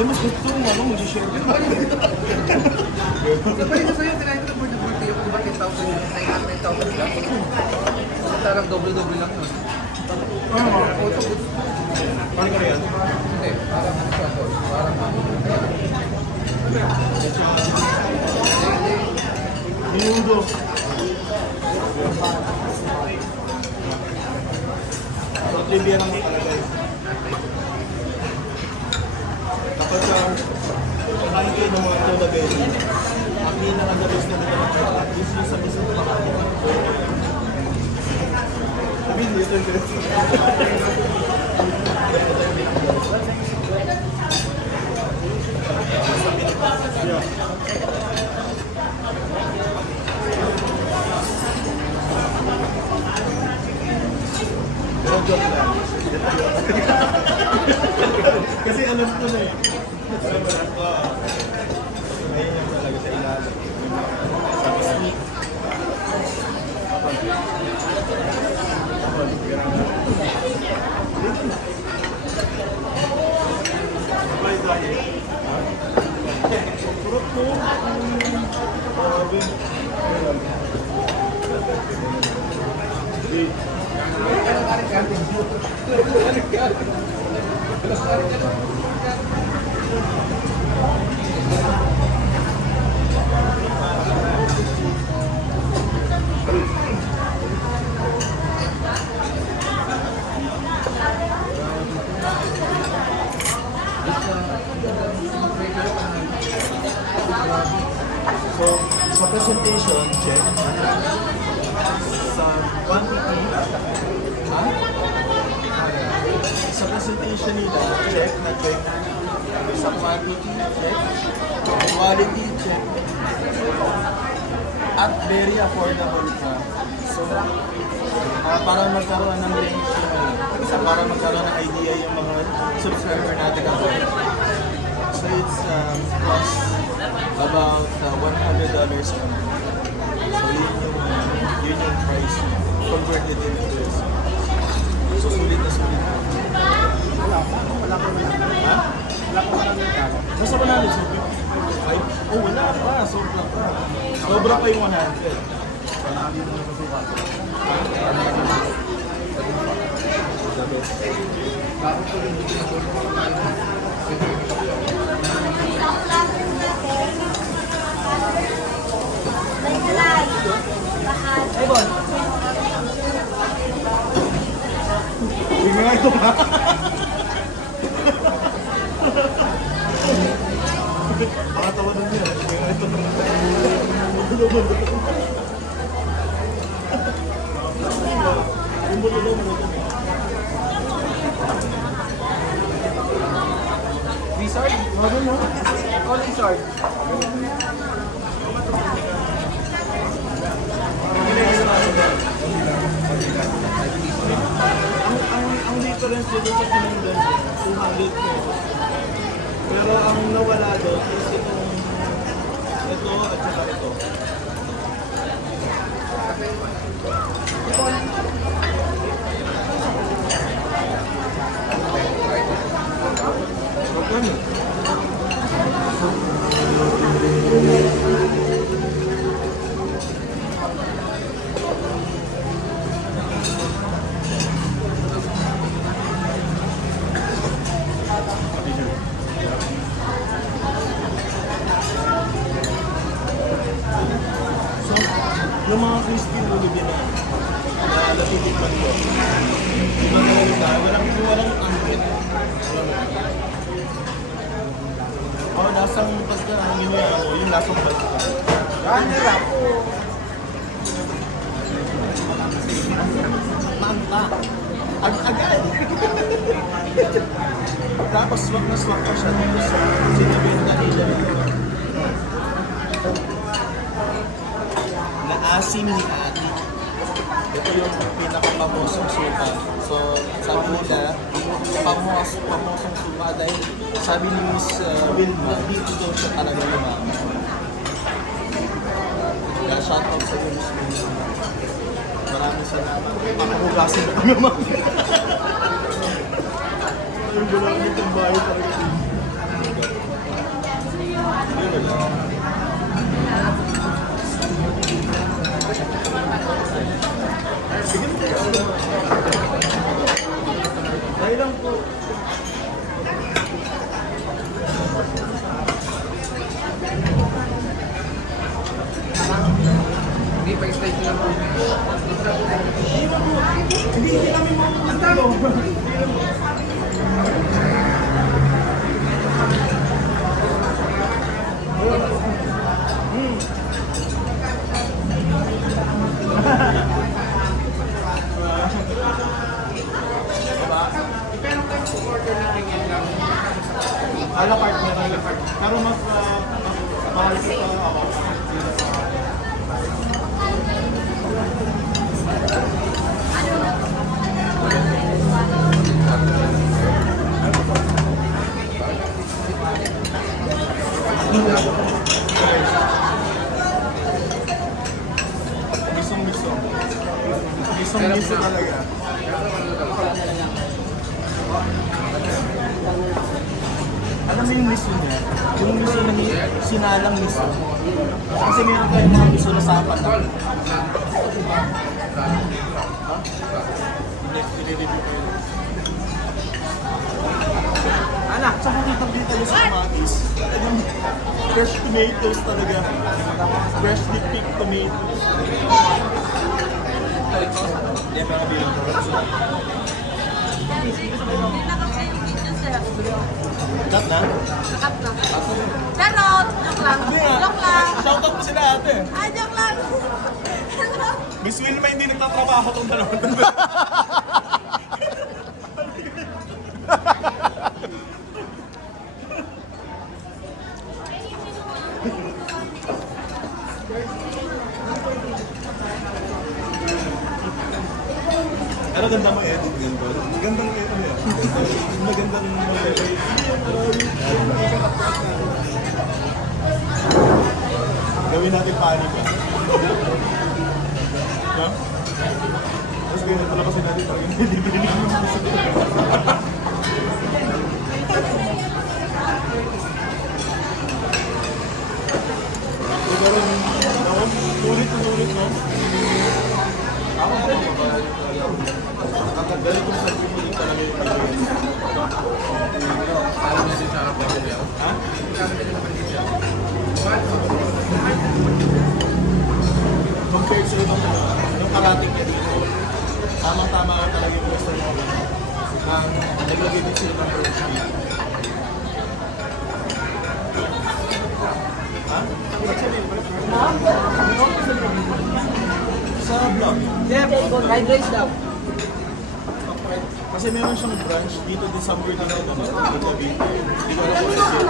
Di mas gusto mo ano, mag-share ka. Sabay ko sa'yo, tinayin ko na board na board yung diba 10,000 yun, 9,000 lang. Tarang doble-doble lang yun. Auto goods. Ano ka na yan? Hindi, parang ano siya, boss. Parang Minudo. So, trivia lang talaga eh. Kapag kakain kayo ng mga Chola Belly, ang pinaka-the-best na nila ng mga is yung sa mismo makakain. Sabihin dito yung pero joke lang. Kasi alam ko na eh. Sabi ko, ayun yung talaga sa ilalim. Sabi sneak. Surot mo. Grabe. So, sa presentation, check. Sa quantity, sa presentation nila, check na check. Sa quantity, check. Quality, check. At very affordable ka. So, para magkaroon ng range, para magkaroon ng idea yung mga subscriber natin ako. So, it's cost about $100 a month. So, yun yung price converted into this. So, sulit na sulit. Wala ko na. Ha? Wala ko na ng talo. Nasa 100, so 55? Oh, wala pa. Sobra pa. Sobra pa yung 100. Wala dito na sa sukat. Bakit ko rin dito Hey, Bon! Tingnan nga ito ba? Baka tawa na niya. Tingnan nga ito. Lizard? Ano mo? Oh, lizard. Ang difference dito sa Pinandan, 200 pesos. Pero ang nawala doon is ito at saka ito. Yung mga crispy Jollibee na natitikman ko. Ibang ganun na, walang angkin. Lasang basta yung lasang basta. Hirap po. Manta. Agad. Tapos swak na swak pa siya dito sa sinabenta nila. Asim ni Ate. Ito yung pinaka-pamosong suka. So, sabi nila, pamosong suka dahil sabi ni Miss Wilma, dito daw siya talaga naman. Kaya shoutout sa iyo, Miss Wilma. Maraming salamat. Makahugasin na kami naman. Yung gulong nitong bahay talaga. A la carte meron. Pero mas mahal ito ako. Misong-miso. Misong-miso talaga. Alam mo yung miso niya? Yung miso na sinalang miso. Kasi meron tayong mga miso na sapat na. Ha? Hindi, i-review ko yun. Anak, tsaka kitang-kita yung sa kamatis. Talagang fresh tomatoes talaga. Freshly picked tomatoes. Yan mga bilang ko. Cut na? Cut na. Charot! Joke lang. Joke lang. Shoutout mo sila ate. Ay, joke lang. Miss Wilma hindi nagtatrabaho tong dalawang tabi. Pero ganda mo edit ganito. Gandang edit mo. Magandang malay. Gawin natin panic ah. No? Tapos ganyan palabasin natin parang hindi bilinig mo. Pero ulit na ulit no? Ako ba ang galing kong sabi mo yung talaga yung Alam niya din sa harap ng video. ha? Compared sa ibang yung karating niya dito, tamang-tama talaga yung gusto niya. Ang naglagay din sila ng bird feed. Ha? Sa vlog. Fried rice daw. Kasi meron siyang branch dito din sa Bird na ito. Dito dito. Hindi ko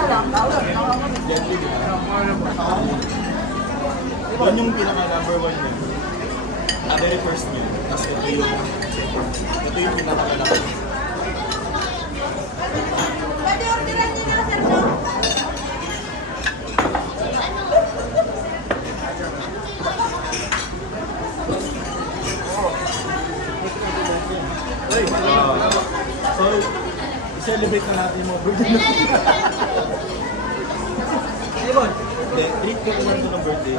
alam kung ano deadly, di ba? Yan yung pinaka number one niya. Very first niya. Tapos ito yung pinakamalaki. Pwede orderan niyo na, sir, no? So, i-celebrate na natin yung mga birthday na. Hindi, treat ko naman ito ng birthday.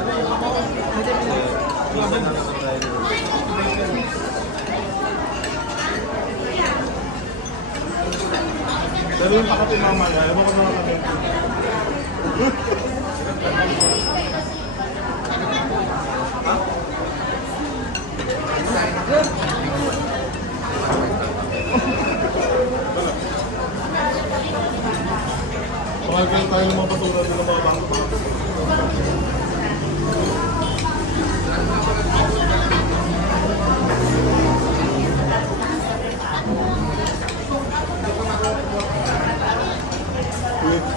Minsan na naman tayo. Pero yung pakapin mamaya, alam mo ko naman kami. Kumagay tayo ng mga basura doon ng mga bangko.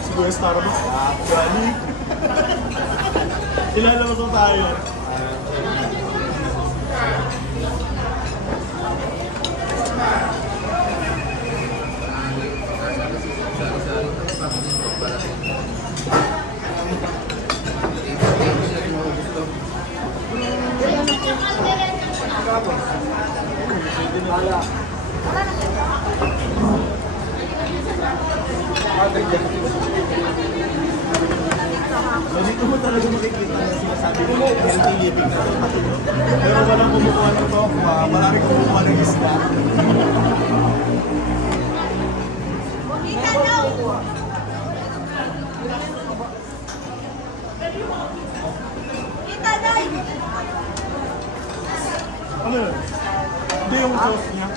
Si Kuya Starbucks, galing. Ilalabas mo tayo. So dito mo talaga makikita na sinasabi mo healthy living na ito. Pero walang kumukuha ng tokwa, marami kumukuha ng isda. Kita daw. Kita daw. Ano yun? Hindi yung sauce niya.